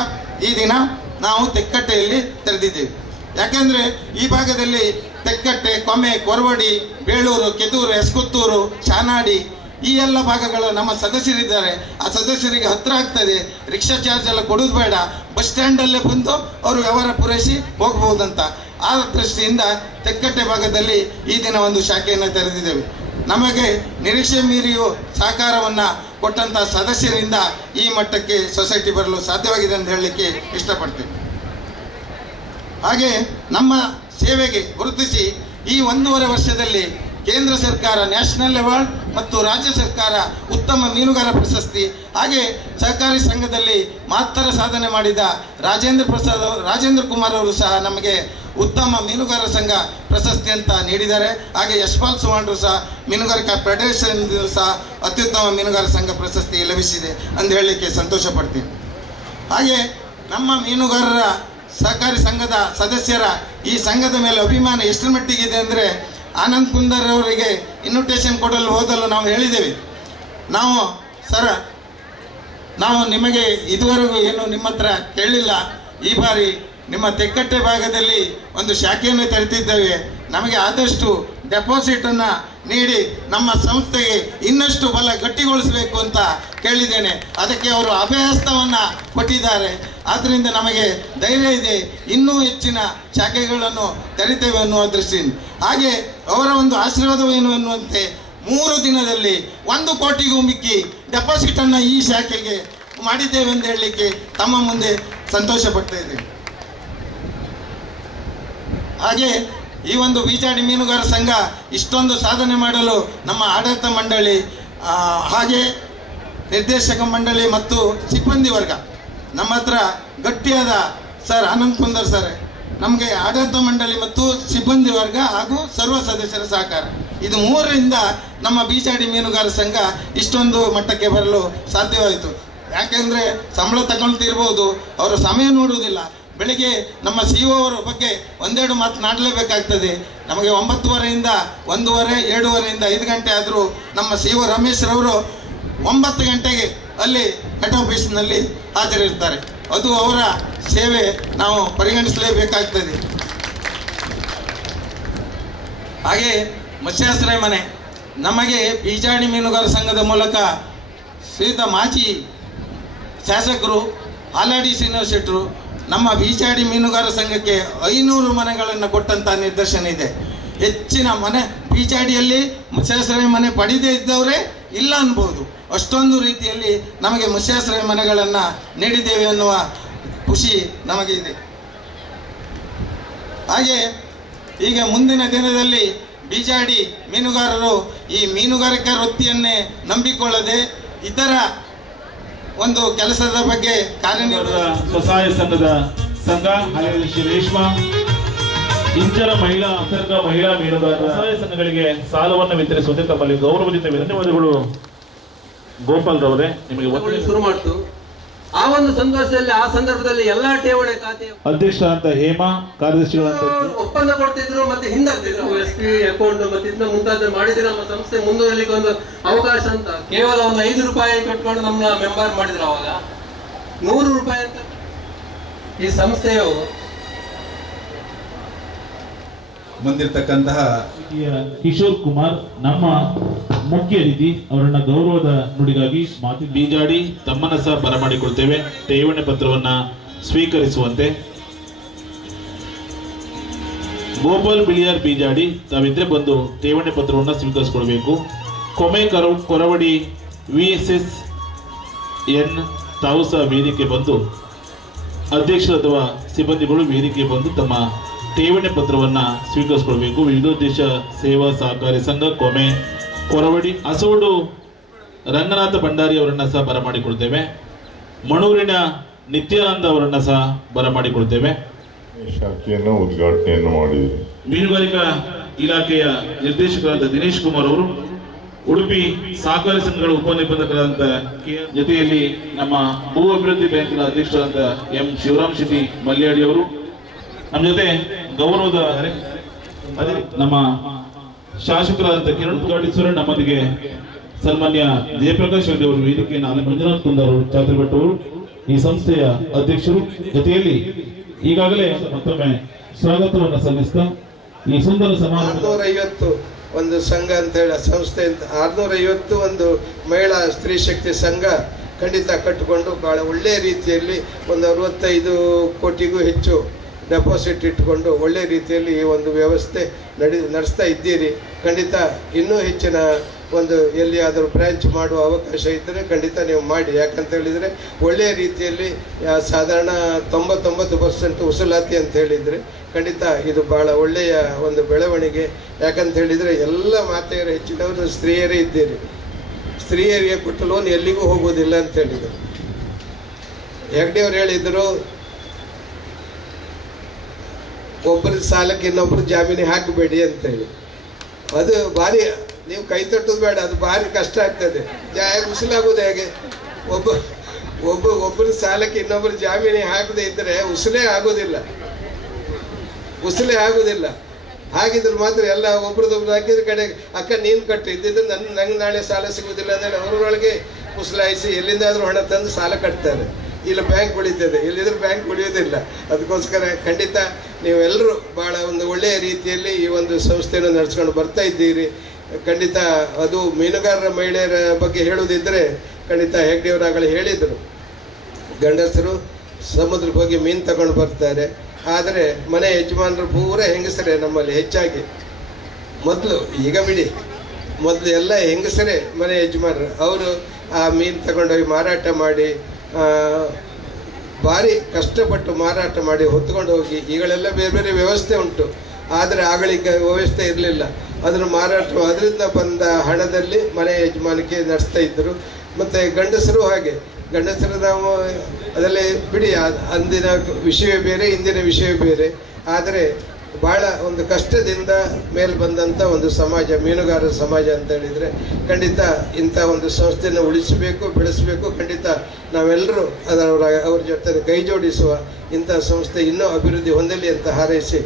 ಈ ದಿನ ನಾವು ತೆಕ್ಕಟ್ಟೆಯಲ್ಲಿ ತೆರೆದಿದ್ದೇವೆ. ಯಾಕೆಂದರೆ ಈ ಭಾಗದಲ್ಲಿ ತೆಕ್ಕಟ್ಟೆ ಕೊಮೆ ಕೊರವಡಿ, ಬೇಳೂರು, ಕೆದೂರು, ಎಸ್ಕುತ್ತೂರು ಶಾನಾಡಿ ಈ ಎಲ್ಲ ಭಾಗಗಳ ನಮ್ಮ ಸದಸ್ಯರಿದ್ದಾರೆ. ಆ ಸದಸ್ಯರಿಗೆ ಹತ್ರ ಆಗ್ತದೆ. ರಿಕ್ಷಾ ಚಾರ್ಜ್ ಎಲ್ಲ ಕೊಡೋದು ಬೇಡ. ಬಸ್ ಸ್ಟ್ಯಾಂಡಲ್ಲೇ ಬಂದು ಅವರು ವ್ಯವಹಾರ ಪೂರೈಸಿ ಹೋಗ್ಬೋದಂತ. ಆ ದೃಷ್ಟಿಯಿಂದ ತೆಕ್ಕಟ್ಟೆ ಭಾಗದಲ್ಲಿ ಈ ದಿನ ಒಂದು ಶಾಖೆಯನ್ನು ತೆರೆದಿದ್ದೇವೆ. ನಮಗೆ ನಿರೀಕ್ಷೆ ಮೀರಿಯು ಸಹಕಾರವನ್ನು ಕೊಟ್ಟಂಥ ಸದಸ್ಯರಿಂದ ಈ ಮಟ್ಟಕ್ಕೆ ಸೊಸೈಟಿ ಬರಲು ಸಾಧ್ಯವಾಗಿದೆ ಅಂತ ಹೇಳಲಿಕ್ಕೆ ಇಷ್ಟಪಡ್ತೇವೆ ಹಾಗೆ ನಮ್ಮ ಸೇವೆಗೆ ಗುರುತಿಸಿ ಈ ಒಂದೂವರೆ ವರ್ಷದಲ್ಲಿ ಕೇಂದ್ರ ಸರ್ಕಾರ ನ್ಯಾಷನಲ್ ಅವಾರ್ಡ್ ಮತ್ತು ರಾಜ್ಯ ಸರ್ಕಾರ ಉತ್ತಮ ಮೀನುಗಾರ ಪ್ರಶಸ್ತಿ. ಹಾಗೆ ಸಹಕಾರಿ ಸಂಘದಲ್ಲಿ ಮಹತ್ತರ ಸಾಧನೆ ಮಾಡಿದ ರಾಜೇಂದ್ರ ಪ್ರಸಾದ್ ರಾಜೇಂದ್ರ ಕುಮಾರ್ ಅವರು ಸಹ ನಮಗೆ ಉತ್ತಮ ಮೀನುಗಾರ ಸಂಘ ಪ್ರಶಸ್ತಿ ಅಂತ ನೀಡಿದ್ದಾರೆ. ಹಾಗೆ ಯಶ್ಪಾಲ್ ಸುವಾಂಡ್ರು ಸಹ ಮೀನುಗಾರಿಕಾ ಫೆಡರೇಷನ್ ಸಹ ಅತ್ಯುತ್ತಮ ಮೀನುಗಾರ ಸಂಘ ಪ್ರಶಸ್ತಿ ಲಭಿಸಿದೆ ಅಂತ ಹೇಳಲಿಕ್ಕೆ ಸಂತೋಷ ಪಡ್ತೀನಿ ಹಾಗೆ ನಮ್ಮ ಮೀನುಗಾರರ ಸಹಕಾರಿ ಸಂಘದ ಸದಸ್ಯರ ಈ ಸಂಘದ ಮೇಲೆ ಅಭಿಮಾನ ಎಷ್ಟರ ಮಟ್ಟಿಗಿದೆ ಅಂದರೆ ಆನಂದ್ ಕುಂದರ್ ಅವರಿಗೆ ಇನ್ವಿಟೇಷನ್ ಕೊಡಲು ಹೋದಲು ನಾವು ಹೇಳಿದ್ದೇವೆ. ನಾವು, ಸರ, ನಾವು ನಿಮಗೆ ಇದುವರೆಗೂ ಏನು ನಿಮ್ಮ ಹತ್ರ ಕೇಳಲಿಲ್ಲ ಈ ಬಾರಿ ನಿಮ್ಮ ತೆಕ್ಕಟ್ಟೆ ಭಾಗದಲ್ಲಿ ಒಂದು ಶಾಖೆಯನ್ನು ತೆರೆದಿದ್ದೇವೆ. ನಮಗೆ ಆದಷ್ಟು ಡೆಪಾಸಿಟನ್ನು ನೀಡಿ ನಮ್ಮ ಸಂಸ್ಥೆಗೆ ಇನ್ನಷ್ಟು ಬಲ ಗಟ್ಟಿಗೊಳಿಸಬೇಕು ಅಂತ ಕೇಳಿದ್ದೇನೆ. ಅದಕ್ಕೆ ಅವರು ಅಭಯಹಸ್ತವನ್ನು ಕೊಟ್ಟಿದ್ದಾರೆ. ಆದ್ದರಿಂದ ನಮಗೆ ಧೈರ್ಯ ಇದೆ. ಇನ್ನೂ ಹೆಚ್ಚಿನ ಶಾಖೆಗಳನ್ನು ತೆರಿತೇವೆ ಅನ್ನುವ ದೃಷ್ಟಿಯಿಂದ. ಹಾಗೆ ಅವರ ಒಂದು ಆಶೀರ್ವಾದವೇನು ಎನ್ನುವಂತೆ ಮೂರು ದಿನದಲ್ಲಿ ಒಂದು ಕೋಟಿಗೂ ಮಿಕ್ಕಿ ಡೆಪಾಸಿಟನ್ನು ಈ ಶಾಖೆಗೆ ಮಾಡಿದ್ದೇವೆ ಅಂತ ಹೇಳಲಿಕ್ಕೆ ತಮ್ಮ ಮುಂದೆ ಸಂತೋಷ ಪಡ್ತಾ ಇದ್ದೇವೆ ಹಾಗೆ ಈ ಒಂದು ಬೀಜಾಡಿ ಮೀನುಗಾರ ಸಂಘ ಇಷ್ಟೊಂದು ಸಾಧನೆ ಮಾಡಲು ನಮ್ಮ ಆಡಳಿತ ಮಂಡಳಿ ಹಾಗೆ ನಿರ್ದೇಶಕ ಮಂಡಳಿ ಮತ್ತು ಸಿಬ್ಬಂದಿ ವರ್ಗ ನಮ್ಮ ಹತ್ರ ಗಟ್ಟಿಯಾದ ಸರ್ ಆನಂದ್ ಕುಂದರ್ ಸರ್ ನಮಗೆ ಆಡಳಿತ ಮಂಡಳಿ ಮತ್ತು ಸಿಬ್ಬಂದಿ ವರ್ಗ ಹಾಗೂ ಸರ್ವ ಸದಸ್ಯರ ಸಹಕಾರ. ಇದು ಮೂರರಿಂದ ನಮ್ಮ ಬೀಚಾಡಿ ಮೀನುಗಾರ ಸಂಘ ಇಷ್ಟೊಂದು ಮಟ್ಟಕ್ಕೆ ಬರಲು ಸಾಧ್ಯವಾಯಿತು. ಯಾಕೆಂದರೆ ಸಂಬಳ ತಗೊಳ್ತಿರ್ಬೋದು, ಅವರ ಸಮಯ ನೋಡುವುದಿಲ್ಲ. ಬೆಳಿಗ್ಗೆ ನಮ್ಮ ಸಿ ಅವರ ಬಗ್ಗೆ ಒಂದೆರಡು ಮಾತನಾಡಲೇಬೇಕಾಗ್ತದೆ ನಮಗೆ ಒಂಬತ್ತುವರೆಯಿಂದ ಒಂದೂವರೆ ಎರಡೂವರೆಯಿಂದ ಐದು ಗಂಟೆ ಆದರೂ ನಮ್ಮ ಸಿ ಒ ರಮೇಶ್ರವರು ಒಂಬತ್ತು ಗಂಟೆಗೆ ಅಲ್ಲಿ ಹೆಡ್ ಆಫೀಸ್ನಲ್ಲಿ ಹಾಜರಿರ್ತಾರೆ. ಅದು ಅವರ ಸೇವೆ ನಾವು ಪರಿಗಣಿಸಲೇಬೇಕಾಗ್ತದೆ. ಹಾಗೆ ಮತ್ಸ್ಯಾಶ್ರಯ ಮನೆ, ನಮಗೆ ಬೀಜಾಣಿ ಮೀನುಗಾರ ಸಂಘದ ಮೂಲಕ ಶ್ರೀತ ಮಾಜಿ ಶಾಸಕರು ಹಾಲಾಡಿ ಶ್ರೀನಿವಾಸ ಶೆಟ್ಟರು ನಮ್ಮ ಬೀಜಾಡಿ ಮೀನುಗಾರ ಸಂಘಕ್ಕೆ ಐನೂರು ಮನೆಗಳನ್ನು ಕೊಟ್ಟಂಥ ನಿದರ್ಶನ ಇದೆ. ಹೆಚ್ಚಿನ ಮನೆ ಬೀಜಾಡಿಯಲ್ಲಿ ಮತ್ಸ್ಯಾಶ್ರಯ ಮನೆ ಪಡೆದೇ ಇದ್ದವರೇ ಇಲ್ಲ ಅನ್ಬೋದು. ಅಷ್ಟೊಂದು ರೀತಿಯಲ್ಲಿ ನಮಗೆ ಮುಸ್ಯಾಶ್ರಯ ಮನೆಗಳನ್ನು ನೀಡಿದ್ದೇವೆ ಅನ್ನುವ ಖುಷಿ ನಮಗೆ ಇದೆ ಹಾಗೆ ಈಗ ಮುಂದಿನ ದಿನದಲ್ಲಿ ಬೀಜಾಡಿ ಮೀನುಗಾರರು ಈ ಮೀನುಗಾರಿಕಾ ವೃತ್ತಿಯನ್ನೇ ನಂಬಿಕೊಳ್ಳದೆ ಇತರ ಒಂದು ಕೆಲಸದ ಬಗ್ಗೆ ಕಾರ್ಯನಿರ್ವಹಿಸ ಸ್ವಸಹಾಯ ಸಂಘದ ಸಂಘ ರೇಷ್ಮಾ ಇಂಚರ ಮಹಿಳಾ ಅಂತರ್ಗ ಮಹಿಳಾ ಮೀನುಗಾರರ ಸ್ವಸಹಾಯ ಸಂಘಗಳಿಗೆ ಸಾಲವನ್ನು ವಿತರಿಸುವಂತೆ ತಮ್ಮಲ್ಲಿ ಗೌರವದಿಂದ ಧನ್ಯವಾದಗಳು ಗೋಪಾಲ್ ರವರೇ ನಿಮಗೆ ಶುರು ಮಾಡ್ತು. ಆ ಒಂದು ಸಂತೋಷದಲ್ಲಿ ಆ ಸಂದರ್ಭದಲ್ಲಿ ಎಲ್ಲಾ ಠೇವಣಿ ಖಾತೆ ಅಧ್ಯಕ್ಷರಾದಂತ ಹೇಮಾ ಕಾರ್ಯದರ್ಶಿಗಳಂತ ಒಪ್ಪಂದ ಕೊಡ್ತಿದ್ರು ಮತ್ತೆ ಹಿಂದಾಗ್ತಿದ್ರು. ಎಸ್ ಪಿ ಅಕೌಂಟ್ ಮತ್ತೆ ಇದನ್ನ ಮುಂತಾದ ಮಾಡಿದ್ರೆ ನಮ್ಮ ಸಂಸ್ಥೆ ಮುಂದುವರಿಲಿಕ್ಕೆ ಒಂದು ಅವಕಾಶ ಅಂತ. ಕೇವಲ ಒಂದು ಐದು ರೂಪಾಯಿ ಕಟ್ಕೊಂಡು ನಮ್ಮ ಮೆಂಬರ್ ಮಾಡಿದ್ರು ಅವಾಗ. ನೂರು ರೂಪಾಯಿ ಅಂತ. ಈ ಸಂಸ್ಥೆಯು ಮುಂದಿರ್ತಕ್ಕಂತಹ ಕಿಶೋರ್ ಕುಮಾರ್ ನಮ್ಮ ಮುಖ್ಯ ಅತಿಥಿ ಅವರನ್ನ ಗೌರವದ ನುಡಿಗಾಗಿ ಮಾತು ಬೀಜಾಡಿ ತಮ್ಮನ್ನ ಸಹ ಬರಮಾಡಿಕೊಳ್ತೇವೆ. ಠೇವಣಿ ಪತ್ರವನ್ನ ಸ್ವೀಕರಿಸುವಂತೆ. ಗೋಪಾಲ್ ಬಿಳಿಯಾರ್ ಬೀಜಾಡಿ ತಾವಿದ್ರೆ ಬಂದು ಠೇವಣಿ ಪತ್ರವನ್ನ ಸ್ವೀಕರಿಸಿಕೊಳ್ಬೇಕು. ಕೊಮೆ ಕರ Koravadi V S S N ತಾವು ಸಹ ವೇದಿಕೆ ಬಂದು ಅಧ್ಯಕ್ಷರು ಅಥವಾ ಸಿಬ್ಬಂದಿಗಳು ವೇದಿಕೆ ಬಂದು ತಮ್ಮ ಠೇವಣಿ ಪತ್ರವನ್ನು ಸ್ವೀಕರಿಸಿಕೊಳ್ಬೇಕು ವಿವಿಧೋದ್ದೇಶ ಸೇವಾ ಸಹಕಾರಿ ಸಂಘ ಕೊಮೆ ಕೊರವಡಿ ಅಸೋಡು ರಂಗನಾಥ ಭಂಡಾರಿ ಅವರನ್ನು ಸಹ ಬರಮಾಡಿಕೊಳ್ತೇವೆ ಮಣೂರಿನ ನಿತ್ಯಾನಂದ ಅವರನ್ನ ಸಹ ಬರಮಾಡಿಕೊಳ್ತೇವೆ ಶಾಖೆಯನ್ನು ಉದ್ಘಾಟನೆಯನ್ನು ಮಾಡಿ. ಮೀನುಗಾರಿಕಾ ಇಲಾಖೆಯ ನಿರ್ದೇಶಕರಾದ ದಿನೇಶ್ ಕುಮಾರ್ ಅವರು ಉಡುಪಿ ಸಹಕಾರಿ ಸಂಘಗಳ ಉಪನಿಬಂಧಕರಾದಂತ ಕೆ ಜೊತೆಯಲ್ಲಿ ನಮ್ಮ ಭೂ ಅಭಿವೃದ್ಧಿ ಬ್ಯಾಂಕಿನ ಅಧ್ಯಕ್ಷರಾದ ಎಂ ಶಿವರಾಮ್ ಶೆಟ್ಟಿ ಮಲ್ಯಾಡಿ ಅವರು ನಮ್ಮ ಜೊತೆ ಗೌರವದ ನಮ್ಮ ಶಾಸಕರಾದಂತ ಕಿರಣ್ ಉದ್ಘಾಟಿಸುವರು ನಮ್ಮೊಂದಿಗೆ ಸನ್ಮಾನ್ಯ ಜಯಪ್ರಕಾಶ್ ರೆಡ್ಡಿ ಅವರು ವೇದಿಕೆ ನಾನು ಮಂಜುನಾಥ್ ಕುಂದ ಅವರು ಈ ಸಂಸ್ಥೆಯ ಅಧ್ಯಕ್ಷರು. ಜೊತೆಯಲ್ಲಿ ಈಗಾಗಲೇ ಮತ್ತೊಮ್ಮೆ ಸ್ವಾಗತವನ್ನು ಸಲ್ಲಿಸ್ತಾ ಈ ಸುಂದರ ಸಮಾರಂಭ ಐವತ್ತು ಒಂದು ಸಂಘ ಅಂತ ಹೇಳಿ ಸಂಸ್ಥೆ ಅಂತ ಆರ್ನೂರ ಐವತ್ತು ಒಂದು ಮಹಿಳಾ ಸ್ತ್ರೀ ಶಕ್ತಿ ಸಂಘ ಖಂಡಿತ ಕಟ್ಟಿಕೊಂಡು ಬಹಳ ಒಳ್ಳೆಯ ರೀತಿಯಲ್ಲಿ ಒಂದು ಅರವತ್ತೈದು ಕೋಟಿಗೂ ಹೆಚ್ಚು ಡೆಪಾಸಿಟ್ ಇಟ್ಟುಕೊಂಡು ಒಳ್ಳೆಯ ರೀತಿಯಲ್ಲಿ ಈ ಒಂದು ವ್ಯವಸ್ಥೆ ನಡೆ, ನಡೆಸ್ತಾ ಇದ್ದೀರಿ. ಖಂಡಿತ ಇನ್ನೂ ಹೆಚ್ಚಿನ ಒಂದು ಎಲ್ಲಿಯಾದರೂ ಬ್ರ್ಯಾಂಚ್ ಮಾಡುವ ಅವಕಾಶ ಇದ್ದರೆ ಖಂಡಿತ ನೀವು ಮಾಡಿ. ಯಾಕಂತ ಹೇಳಿದರೆ ಒಳ್ಳೆಯ ರೀತಿಯಲ್ಲಿ ಸಾಧಾರಣ ತೊಂಬತ್ತೊಂಬತ್ತು ಪರ್ಸೆಂಟ್ ಉಸುಲಾತಿ ಅಂತ ಹೇಳಿದರೆ ಖಂಡಿತ ಇದು ಭಾಳ ಒಳ್ಳೆಯ ಒಂದು ಬೆಳವಣಿಗೆ. ಯಾಕಂತ ಹೇಳಿದರೆ ಎಲ್ಲ ಮಾತೆಯರು, ಹೆಚ್ಚಿನವರು ಸ್ತ್ರೀಯರೇ ಇದ್ದೀರಿ. ಸ್ತ್ರೀಯರಿಗೆ ಕೊಟ್ಟು ಲೋನ್ ಎಲ್ಲಿಗೂ ಹೋಗೋದಿಲ್ಲ ಅಂತ ಹೇಳಿದರು. ಹೆಗ್ಡೆಯವ್ರು ಹೇಳಿದರು ಒಬ್ಬರ ಸಾಲಕ್ಕೆ ಇನ್ನೊಬ್ಬರು ಜಾಮೀನು ಹಾಕಬೇಡಿ ಅಂತೇಳಿ. ಅದು ಭಾರಿ, ನೀವು ಕೈ ತಟ್ಟೋದು ಬೇಡ, ಅದು ಭಾರಿ ಕಷ್ಟ ಆಗ್ತದೆ. ಜಾ ಉಸಿಲಾಗೋದು ಹೇಗೆ? ಒಬ್ಬ ಒಬ್ಬ ಒಬ್ಬರ ಸಾಲಕ್ಕೆ ಇನ್ನೊಬ್ಬರು ಜಾಮೀನು ಹಾಕದೇ ಇದ್ದರೆ ಉಸಿಲೇ ಆಗೋದಿಲ್ಲ. ಉಸಿಲೇ ಆಗೋದಿಲ್ಲ. ಹಾಗಿದ್ರೆ ಮಾತ್ರ ಎಲ್ಲ ಒಬ್ರದೊಬ್ರು ಹಾಕಿದ್ರೆ ಕಡೆ, ಅಕ್ಕ, ನೀನು ಕಟ್ಟು, ಇದ್ದಿದ್ರೆ ನನ್ನ ನಂಗೆ ನಾಳೆ ಸಾಲ ಸಿಗೋದಿಲ್ಲ ಅಂತೇಳಿ ಅವರೊಳಗೆ ಉಸಲಾಯಿಸಿ ಎಲ್ಲಿಂದಾದರೂ ಹಣ ತಂದು ಸಾಲ ಕಟ್ತಾರೆ. ಇಲ್ಲ, ಬ್ಯಾಂಕ್ ಉಳಿತದೆ. ಇಲ್ಲಿದ್ರೆ ಬ್ಯಾಂಕ್ ಉಳಿಯೋದಿಲ್ಲ. ಅದಕ್ಕೋಸ್ಕರ ಖಂಡಿತ ನೀವೆಲ್ಲರೂ ಭಾಳ ಒಂದು ಒಳ್ಳೆಯ ರೀತಿಯಲ್ಲಿ ಈ ಒಂದು ಸಂಸ್ಥೆಯನ್ನು ನಡೆಸ್ಕೊಂಡು ಬರ್ತಾ ಇದ್ದೀರಿ. ಖಂಡಿತ ಅದು ಮೀನುಗಾರರ ಮಹಿಳೆಯರ ಬಗ್ಗೆ ಹೇಳುವುದಿದ್ದರೆ ಖಂಡಿತ ಹೆಗ್ಡೆಯವರಾಗಲೇ ಹೇಳಿದರು. ಗಂಡಸರು ಸಮುದ್ರಕ್ಕೆ ಹೋಗಿ ಮೀನು ತಗೊಂಡು ಬರ್ತಾರೆ. ಆದರೆ ಮನೆ ಯಜಮಾನರು ಪೂರ ಹೆಂಗಸರೇ ನಮ್ಮಲ್ಲಿ ಹೆಚ್ಚಾಗಿ. ಮೊದಲು ಈಗ ಬಿಡಿ, ಮೊದಲು ಎಲ್ಲ ಹೆಂಗಸರೇ ಮನೆ ಯಜಮಾನರು. ಅವರು ಆ ಮೀನು ತಗೊಂಡೋಗಿ ಮಾರಾಟ ಮಾಡಿ ಭಾರಿ ಕಷ್ಟಪಟ್ಟು ಮಾರಾಟ ಮಾಡಿ ಹೊತ್ಕೊಂಡು ಹೋಗಿ, ಈಗಳೆಲ್ಲ ಬೇರೆ ಬೇರೆ ವ್ಯವಸ್ಥೆ ಉಂಟು. ಆದರೆ ಆಗಳಿಗೆ ವ್ಯವಸ್ಥೆ ಇರಲಿಲ್ಲ. ಅದನ್ನು ಮಾರಾಟ ಅದರಿಂದ ಬಂದ ಹಣದಲ್ಲಿ ಮನೆ ಯಜಮಾನಿಕೆ ನಡೆಸ್ತಾ ಇದ್ದರು. ಮತ್ತು ಗಂಡಸರು ಹಾಗೆ. ಗಂಡಸರು ನಾವು ಅದರಲ್ಲಿ ಬಿಡಿ ಅಂದಿನ ವಿಷಯ ಬೇರೆ, ಇಂದಿನ ವಿಷಯ ಬೇರೆ. ಆದರೆ ಭಾಳ ಒಂದು ಕಷ್ಟದಿಂದ ಮೇಲೆ ಬಂದಂಥ ಒಂದು ಸಮಾಜ, ಮೀನುಗಾರರ ಸಮಾಜ ಅಂತ ಹೇಳಿದರೆ ಖಂಡಿತ ಇಂಥ ಒಂದು ಸಂಸ್ಥೆಯನ್ನು ಉಳಿಸಬೇಕು, ಬೆಳೆಸಬೇಕು, ಖಂಡಿತ ನಾವೆಲ್ಲರೂ ಅದರ ಅವರ ಜೊತೆ ಕೈ ಜೋಡಿಸುವ ಇಂಥ ಸಂಸ್ಥೆ ಇನ್ನೂ ಅಭಿವೃದ್ಧಿ ಹೊಂದಲಿ ಅಂತ ಹಾರೈಸಿ.